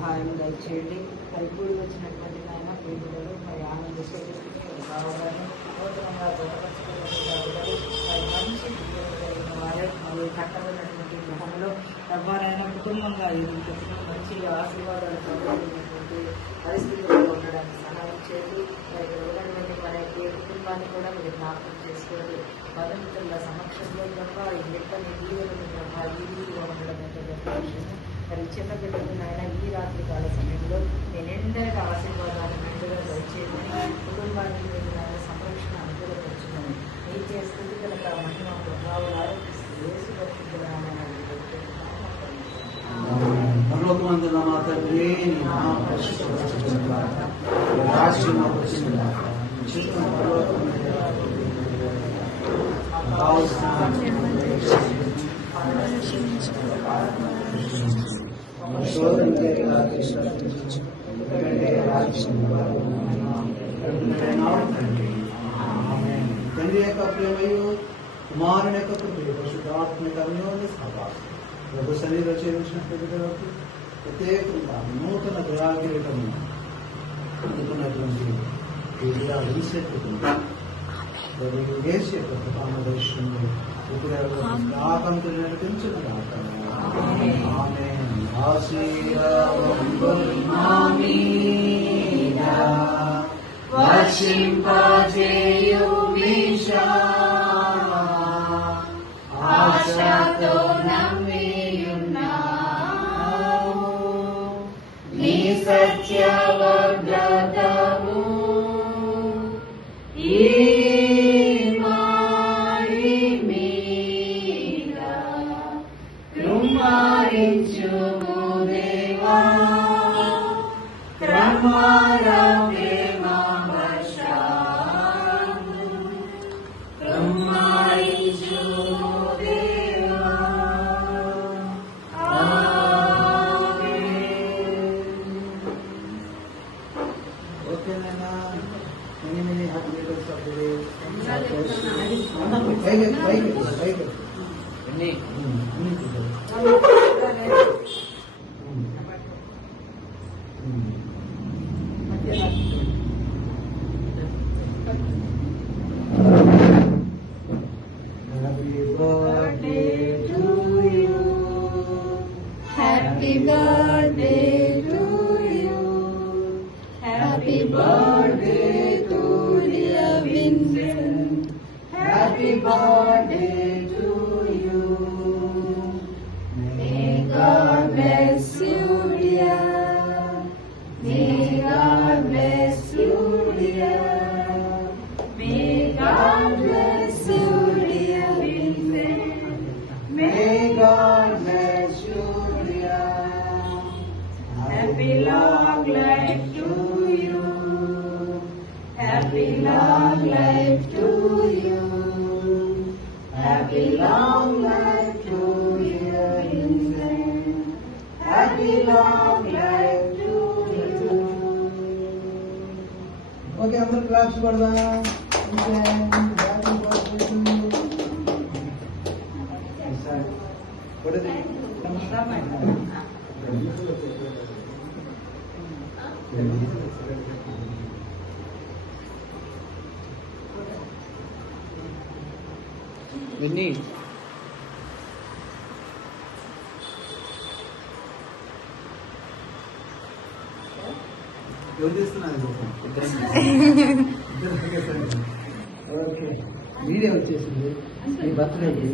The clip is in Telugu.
సహాయం దయచేయండి. మరి కూడి వచ్చినటువంటి ఆయన ప్రేమికులు మరి ఆనందిస్తూ బావగారు నూతనంగా గుణపరచుకున్నటువంటి మరి మంచి జీవనం కలిగిన వారే మరి కట్టబడినటువంటి గృహంలో ఎవరైనా కుటుంబంగా ఎదుర్కొంటున్న మంచి ఆశీర్వాదాలు పొందబడినటువంటి పరిస్థితుల్లో ఉండడానికి సహాయం చేయండి. మరి ఉన్నటువంటి మన కుటుంబాన్ని కూడా మీరు జ్ఞాపకం చేసుకోండి. బంధుమిత్రుల సమక్షంలో తప్ప ఈ లెక్కని దీవులను తప్ప ఈ రీతిగా ఉండడం ఎంతో గొప్ప విషయం. మరి చిన్న బిడ్డలు నాయన ఈ రాత్రి కాల సమయంలో నేనెందరికీ ఆశీర్వాదాలు మెండుగా దయచేయమని కుటుంబానికి మీరు నాయన సంరక్షణ అనుకూలపరచుమని నీచే స్థితి కనుక మహిమ ప్రభావం యేసు భక్తులను పరలోకమందున మా తండ్రి నీ నామం పరిశుద్ధపరచబడుగాక. నీ రాజ్యం వచ్చుగాక. నీ చిత్తం పరలోకమందు తండ్రి యొక్క ప్రేమయు కుమారుని యొక్క కృపయు పరిశుద్ధాత్మిక అన్యోన్య సహవాసం ప్రభు సన్నిధిలో చేయించిన ప్రజలకు ప్రత్యేకంగా నూతన దయాకిరీటము అందుకున్నటువంటి యేసు యొక్క కృపానుదర్శనంలో ఆకంతులు నడిపించిన ఆశతో నమ్మియున్నాము నీ సత్యవగ్రతము ఈ మారి మీద కృమారించుము దేవా క్రమర ప్రేమ వర్షాలు కృమారించుము దేవా. ఓకేనా? many happy meals of the day. Happy birthday to you. Happy birthday to dear Vincent. Happy birthday to you. May God bless you, dear. May God bless you, dear. May God bless you, dear Vincent. May God bless you, dear. Happy long life to you. Happy long life to you. Happy long life to you, Vincent. Happy long life to you. Okay, అందరూ క్లాప్స్ కొడదాం. Happy birthday to you. కొడది. విన్నీ ఎవరు చేస్తున్నారు? ఓకే, మీరే వచ్చేసింది మీ బర్త్డేకి.